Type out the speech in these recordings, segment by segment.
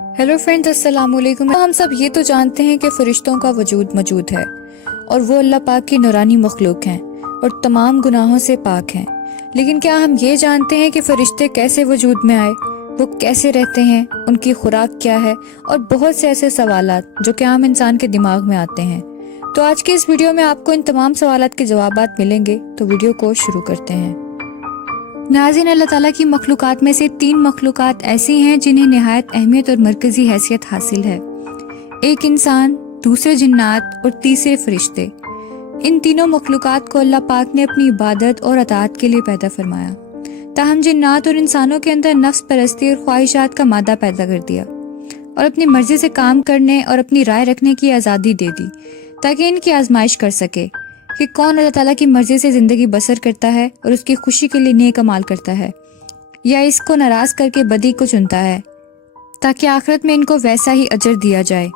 Hello friends, अस्सलाम वालेकुम। हम सब ये तो जानते हैं कि फरिश्तों का वजूद मौजूद है और वो अल्लाह पाक की नूरानी मखलूक हैं और तमाम गुनाहों से पाक हैं। लेकिन क्या हम ये जानते हैं कि फरिश्ते कैसे वजूद में आए, वो कैसे रहते हैं, उनकी खुराक क्या है, और बहुत से ऐसे सवालात जो कि आम इंसान के दिमाग में आते हैं। तो आज की इस वीडियो में आपको इन तमाम सवालात के जवाबात मिलेंगे। तो वीडियो को शुरू करते हैं। नाज़रीन, अल्लाह ताला की मखलूक़ात में से 3 मखलूक़ात ऐसी हैं जिन्हें निहायत अहमियत और मरकज़ी हैसियत हासिल है। एक इंसान, दूसरे जिन्नात और तीसरे फरिश्ते। इन तीनों मखलूक़ात को अल्लाह पाक ने अपनी इबादत और अताअत के लिए पैदा फरमाया। ताहम जिन्नात और इंसानों के अंदर नफ्स परस्ती और ख्वाहिशात का मादा पैदा कर दिया और अपनी मर्जी से काम करने और अपनी राय रखने की आज़ादी दे दी ताकि इनकी आजमाइश कर सके कि कौन अल्लाह ताला की मर्जी से ज़िंदगी बसर करता है और उसकी खुशी के लिए नेक अमाल करता है, या इसको नाराज़ करके बदी को चुनता है ताकि आखिरत में इनको वैसा ही अजर दिया जाए।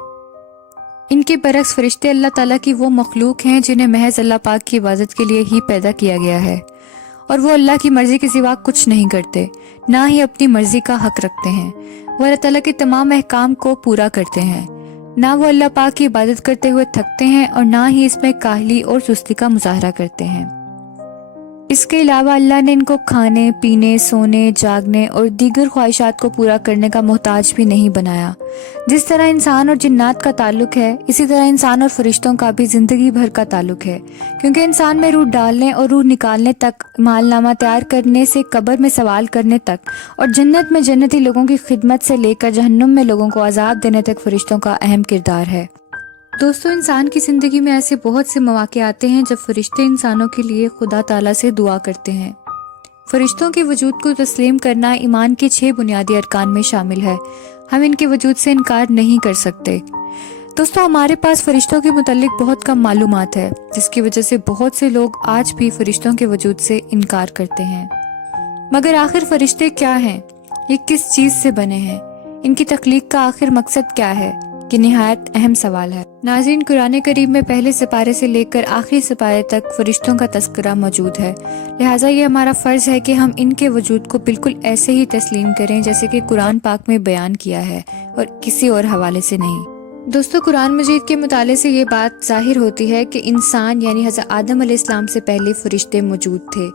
इनके बरक्स फरिश्ते अल्लाह ताला की वो मखलूक हैं जिन्हें महज अल्लाह पाक की इबादत के लिए ही पैदा किया गया है और वो अल्लाह की मर्जी के सिवा कुछ नहीं करते, ना ही अपनी मर्जी का हक रखते हैं। वो अल्लाह ताला के तमाम अहकाम को पूरा करते हैं। ना वो अल्लाह पाक की इबादत करते हुए थकते हैं और ना ही इसमें काहली और सुस्ती का मुजाहरा करते हैं। इसके अलावा अल्लाह ने इनको खाने, पीने, सोने, जागने और दीगर ख्वाहिशात को पूरा करने का मोहताज भी नहीं बनाया। जिस तरह इंसान और जिन्नात का ताल्लुक है, इसी तरह इंसान और फरिश्तों का भी जिंदगी भर का ताल्लुक है, क्योंकि इंसान में रूह डालने और रूह निकालने तक, मालनामा तैयार करने से कब्र में सवाल करने तक और जन्नत में जन्नती लोगों की खिदमत से लेकर जहन्नुम में लोगों को अजाब देने तक फरिश्तों का अहम किरदार है। दोस्तों, इंसान की ज़िंदगी में ऐसे बहुत से मौके आते हैं जब फरिश्ते इंसानों के लिए खुदा ताला से दुआ करते हैं। फरिश्तों के वजूद को तस्लीम करना ईमान के 6 बुनियादी अरकान में शामिल है। हम इनके वजूद से इनकार नहीं कर सकते। दोस्तों, हमारे पास फरिश्तों के मुतालिक बहुत कम मालूमात है, जिसकी वजह से बहुत से लोग आज भी फरिश्तों के वजूद से इनकार करते हैं। मगर आखिर फरिश्ते क्या हैं? ये किस चीज़ से बने हैं? इनकी तख्लीक का आखिर मकसद क्या है? ये निहायत अहम सवाल है। नाज़रीन, कुरान करीम में पहले सिपारे से लेकर आखिरी सिपारे तक फरिश्तों का तस्करा मौजूद है। लिहाजा ये हमारा फ़र्ज़ है कि हम इनके वजूद को बिल्कुल ऐसे ही तस्लीम करें जैसे कि कुरान पाक में बयान किया है और किसी और हवाले से नहीं। दोस्तों, कुरान मजीद के मुताले से ये बात ज़ाहिर होती है कि इंसान यानी हज़रत आदम अलैहिस्सलाम से पहले फरिश्ते मौजूद थे,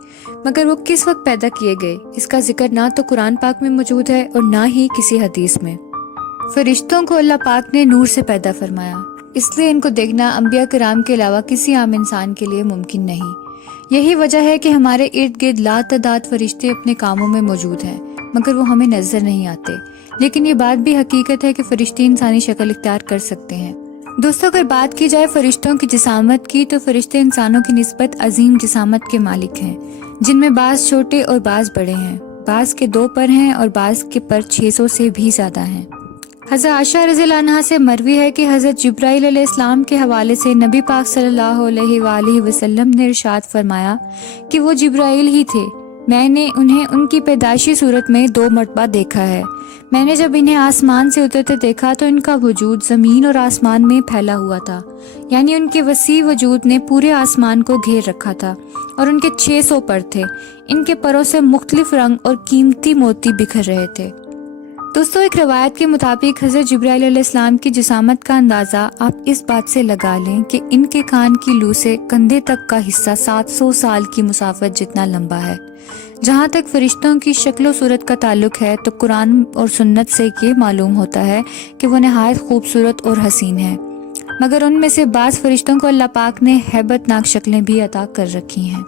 मगर वो किस वक्त पैदा किए गए इसका जिक्र ना तो कुरान पाक में मौजूद है और ना ही किसी हदीस में। फरिश्तों को अल्लाह पाक ने नूर से पैदा फरमाया, इसलिए इनको देखना अंबिया किराम के अलावा किसी आम इंसान के लिए मुमकिन नहीं। यही वजह है कि हमारे इर्द गिर्द लातादाद फरिश्ते अपने कामों में मौजूद हैं, मगर वो हमें नजर नहीं आते। लेकिन ये बात भी हकीकत है कि फरिश्ते इंसानी शक्ल इख्तियार कर सकते हैं। दोस्तों, अगर बात की जाए फरिश्तों की जिसामत की, तो फरिश्ते इंसानों की निस्बत अजीम जिसामत के मालिक हैं, जिनमें बाज़ छोटे और बाज़ बड़े हैं। बाज़ के 2 पर हैं और बाज़ के पर 600 से भी ज़्यादा हैं। हज़रत आयशा रज़ियल्लाहु अन्हा से मरवी है कि हज़रत जिब्राईल अलैहिस्सलाम के हवाले से नबी पाक सल्लल्लाहु अलैहि वसल्लम ने इरशाद फरमाया कि वो जिब्राईल ही थे। मैंने उन्हें उनकी पैदाइशी सूरत में 2 मरतबा देखा है। मैंने जब इन्हें आसमान से उतरते देखा तो इनका वजूद ज़मीन और आसमान में फैला हुआ था, यानी उनके वसी वजूद ने पूरे आसमान को घेर रखा था और उनके 600 पर थे। इनके परों से मुख्तलिफ रंग और कीमती मोती बिखर रहे थे। दोस्तों, एक रवायत के मुताबिक हज़रत जिब्राईल अलैहिस्सलाम की जिसामत का अंदाज़ा आप इस बात से लगा लें कि इनके कान की लू से कंधे तक का हिस्सा 700 साल की मुसाफत जितना लंबा है। जहाँ तक फरिश्तों की शक्ल सूरत का ताल्लुक है तो कुरान और सुन्नत से ये मालूम होता है कि वो नहायत खूबसूरत और हसीन है, मगर उनमें से बाज़ फरिश्तों को अल्लाह पाक ने हैबतनाक शक्लें भी अता कर रखी हैं।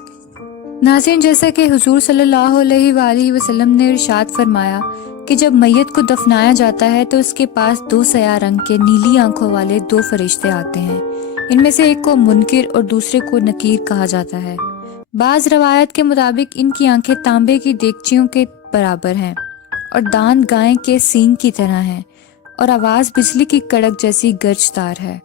नाज़रीन, जैसा कि हुजूर सल्लल्लाहु अलैहि वसल्लम ने इरशाद फरमाया कि जब मैयत को दफनाया जाता है तो उसके पास 2 सया रंग के नीली आंखों वाले 2 फरिश्ते आते हैं। इनमें से एक को मुनकिर और दूसरे को नकीर कहा जाता है। बाज़ रवायत के मुताबिक इनकी आंखें तांबे की देगचियों के बराबर हैं और दांत गाय के सींग की तरह हैं और आवाज़ बिजली की कड़क जैसी गर्जदार है।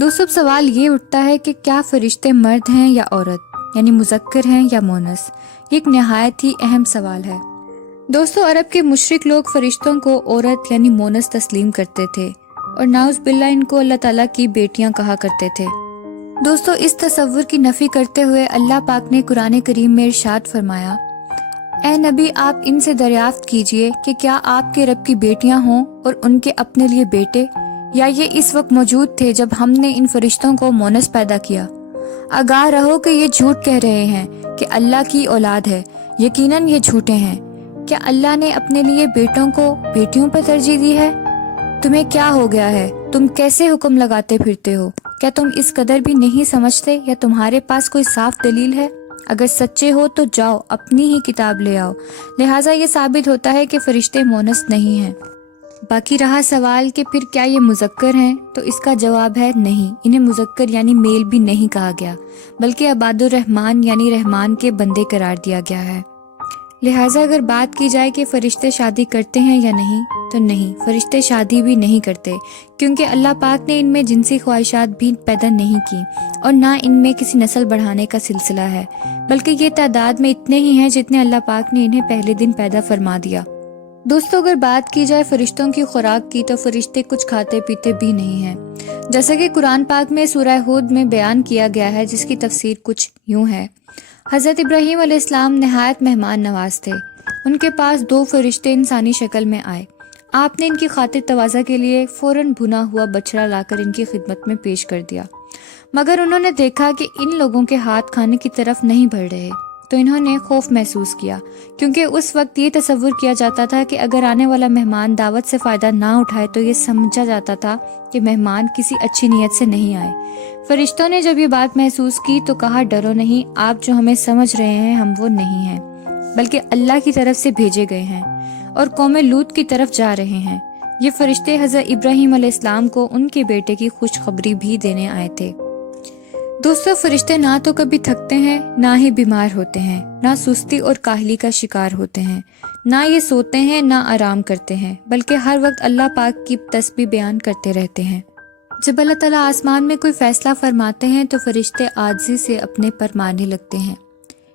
दोस्तों, सवाल ये उठता है कि क्या फरिश्ते मर्द हैं या औरत, यानी मुज़क्कर हैं या मोनस? ये एक नहायत ही अहम सवाल है। दोस्तों, अरब के मुशरिक लोग फरिश्तों को औरत यानी मोनस तस्लीम करते थे और नाउज़ बिल्ला इनको अल्लाह ताला की बेटियां कहा करते थे। दोस्तों, इस तसव्वुर की नफी करते हुए अल्लाह पाक ने कुरान करीम में इरशाद फरमाया اے نبی آپ ان سے دریافت کیجئے کہ کیا آپ کے رب کی بیٹیاں ہوں اور ان کے اپنے لیے بیٹے، یا یہ اس وقت موجود تھے جب ہم نے ان فرشتوں کو مونس پیدا کیا؟ آگاہ رہو کہ یہ جھوٹ کہہ رہے ہیں کہ اللہ کی اولاد ہے، یقیناً یہ جھوٹے ہیں۔ کیا اللہ نے اپنے لیے بیٹوں کو بیٹیوں پر ترجیح دی ہے؟ تمہیں کیا ہو گیا ہے؟ تم کیسے حکم لگاتے پھرتے ہو؟ کیا تم اس قدر بھی نہیں سمجھتے یا تمہارے پاس کوئی صاف دلیل ہے؟ اگر سچے ہو تو جاؤ اپنی ہی کتاب لے آؤ۔ لہٰذا یہ ثابت ہوتا ہے کہ فرشتے مونس نہیں ہیں۔ باقی رہا سوال کہ پھر کیا یہ مذکر ہیں، تو اس کا جواب ہے نہیں، انہیں مذکر یعنی میل بھی نہیں کہا گیا، بلکہ عباد الرحمن یعنی رحمان کے بندے قرار دیا گیا ہے۔ لہٰذا اگر بات کی جائے کہ فرشتے شادی کرتے ہیں یا نہیں، تو نہیں، فرشتے شادی بھی نہیں کرتے، کیونکہ اللہ پاک نے ان میں جنسی خواہشات بھی پیدا نہیں کی، اور نہ ان میں کسی نسل بڑھانے کا سلسلہ ہے، بلکہ یہ تعداد میں اتنے ہی ہیں جتنے اللہ پاک نے انہیں پہلے دن پیدا فرما دیا۔ دوستو اگر بات کی جائے فرشتوں کی خوراک کی، تو فرشتے کچھ کھاتے پیتے بھی نہیں ہیں، جیسا کہ قرآن پاک میں سورہ ہود میں بیان کیا گیا ہے، جس کی تفسیر کچھ یوں ہے۔ حضرت ابراہیم علیہ السلام نہایت مہمان نواز تھے۔ ان کے پاس 2 فرشتے انسانی شکل میں آئے۔ آپ نے ان کی خاطر تواضع کے لیے فوراً بھنا ہوا بچڑا لا کر ان کی خدمت میں پیش کر دیا، مگر انہوں نے دیکھا کہ ان لوگوں کے ہاتھ کھانے کی طرف نہیں بڑھ رہے، تو انہوں نے خوف محسوس کیا، کیونکہ اس وقت یہ تصور کیا جاتا تھا کہ اگر آنے والا مہمان دعوت سے فائدہ نہ اٹھائے تو یہ سمجھا جاتا تھا کہ مہمان کسی اچھی نیت سے نہیں آئے۔ فرشتوں نے جب یہ بات محسوس کی تو کہا، ڈرو نہیں، آپ جو ہمیں سمجھ رہے ہیں ہم وہ نہیں ہیں، بلکہ اللہ کی طرف سے بھیجے گئے ہیں اور قوم لوط کی طرف جا رہے ہیں۔ یہ فرشتے حضرت ابراہیم علیہ السلام کو ان کے بیٹے کی خوشخبری بھی دینے آئے تھے۔ دوستو فرشتے نہ تو کبھی تھکتے ہیں، نہ ہی بیمار ہوتے ہیں، نہ سستی اور کاہلی کا شکار ہوتے ہیں، نہ یہ سوتے ہیں نہ آرام کرتے ہیں، بلکہ ہر وقت اللہ پاک کی تسبیح بیان کرتے رہتے ہیں۔ جب اللہ تعالیٰ آسمان میں کوئی فیصلہ فرماتے ہیں تو فرشتے عاجزی سے اپنے پر مارنے لگتے ہیں۔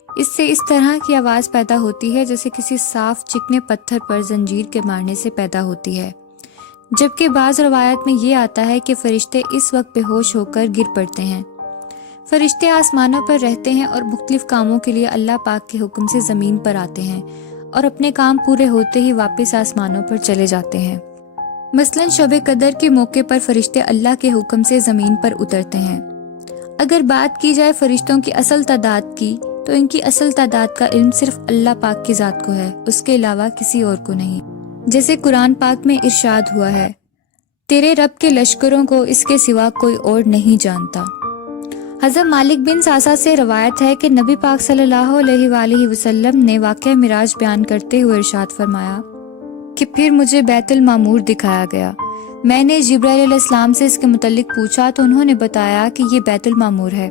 اس سے اس طرح کی آواز پیدا ہوتی ہے جیسے کسی صاف چکنے پتھر پر زنجیر کے مارنے سے پیدا ہوتی ہے، جبکہ بعض روایت میں یہ آتا ہے کہ فرشتے اس وقت بے ہوش ہو کر گر پڑتے ہیں۔ فرشتے آسمانوں پر رہتے ہیں اور مختلف کاموں کے لیے اللہ پاک کے حکم سے زمین پر آتے ہیں، اور اپنے کام پورے ہوتے ہی واپس آسمانوں پر چلے جاتے ہیں۔ مثلاً شب قدر کے موقع پر فرشتے اللہ کے حکم سے زمین پر اترتے ہیں۔ اگر بات کی جائے فرشتوں کی اصل تعداد کی، تو ان کی اصل تعداد کا علم صرف اللہ پاک کی ذات کو ہے، اس کے علاوہ کسی اور کو نہیں۔ جیسے قرآن پاک میں ارشاد ہوا ہے، تیرے رب کے لشکروں کو اس کے سوا کوئی اور نہیں جانتا۔ حضرت مالک بن ساسا سے روایت ہے کہ نبی پاک صلی اللہ علیہ وآلہ وسلم نے واقعہ معراج بیان کرتے ہوئے ارشاد فرمایا کہ پھر مجھے بیت المعمور دکھایا گیا۔ میں نے جبرائیل علیہ السلام سے اس کے متعلق پوچھا تو انہوں نے بتایا کہ یہ بیت المعمور ہے،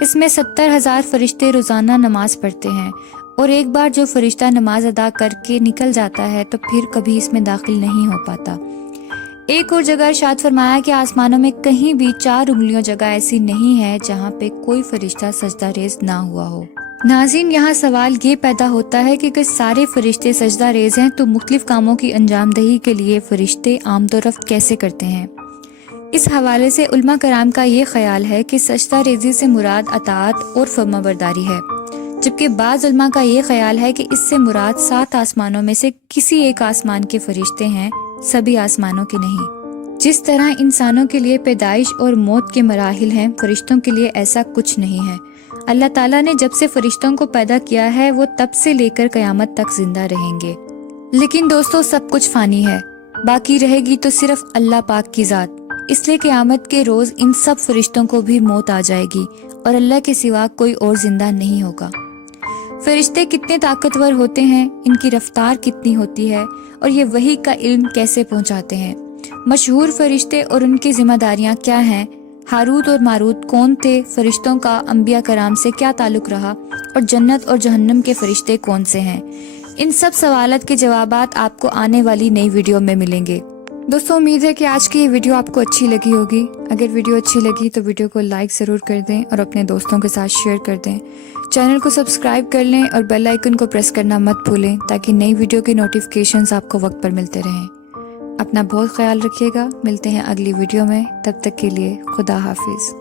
اس میں 70,000 فرشتے روزانہ نماز پڑھتے ہیں، اور ایک بار جو فرشتہ نماز ادا کر کے نکل جاتا ہے تو پھر کبھی اس میں داخل نہیں ہو پاتا۔ ایک اور جگہ ارشاد فرمایا کہ آسمانوں میں کہیں بھی 4 انگلیوں جگہ ایسی نہیں ہے جہاں پہ کوئی فرشتہ سجدہ ریز نہ ہوا ہو۔ ناظرین یہاں سوال یہ پیدا ہوتا ہے کہ اگر سارے فرشتے سجدہ ریز ہیں تو مختلف کاموں کی انجام دہی کے لیے فرشتے آمد و رفت کیسے کرتے ہیں؟ اس حوالے سے علماء کرام کا یہ خیال ہے کہ سجدہ ریزی سے مراد اطاعت اور فرمانبرداری ہے، جبکہ بعض علماء کا یہ خیال ہے کہ اس سے مراد 7 آسمانوں میں سے کسی ایک آسمان کے فرشتے ہیں، سبھی آسمانوں کے نہیں۔ جس طرح انسانوں کے لیے پیدائش اور موت کے مراحل ہیں، فرشتوں کے لیے ایسا کچھ نہیں ہے۔ اللہ تعالیٰ نے جب سے فرشتوں کو پیدا کیا ہے وہ تب سے لے کر قیامت تک زندہ رہیں گے، لیکن دوستو سب کچھ فانی ہے، باقی رہے گی تو صرف اللہ پاک کی ذات۔ اس لیے قیامت کے روز ان سب فرشتوں کو بھی موت آ جائے گی اور اللہ کے سوا کوئی اور زندہ نہیں ہوگا۔ فرشتے کتنے طاقتور ہوتے ہیں، ان کی رفتار کتنی ہوتی ہے، اور یہ وحی کا علم کیسے پہنچاتے ہیں۔ مشہور فرشتے اور ان کی ذمہ داریاں کیا ہیں، ہاروت اور ماروت کون تھے، فرشتوں کا انبیاء کرام سے کیا تعلق رہا، اور جنت اور جہنم کے فرشتے کون سے ہیں، ان سب سوالات کے جوابات آپ کو آنے والی نئی ویڈیو میں ملیں گے۔ دوستو امید ہے کہ آج کی یہ ویڈیو آپ کو اچھی لگی ہوگی۔ اگر ویڈیو اچھی لگی تو ویڈیو کو لائک ضرور کر دیں اور اپنے دوستوں کے ساتھ شیئر کر دیں۔ چینل کو سبسکرائب کر لیں اور بیل آئیکن کو پریس کرنا مت بھولیں تاکہ نئی ویڈیو کے نوٹیفیکیشنز آپ کو وقت پر ملتے رہیں۔ اپنا بہت خیال رکھیے گا، ملتے ہیں اگلی ویڈیو میں، تب تک کے لیے خدا حافظ۔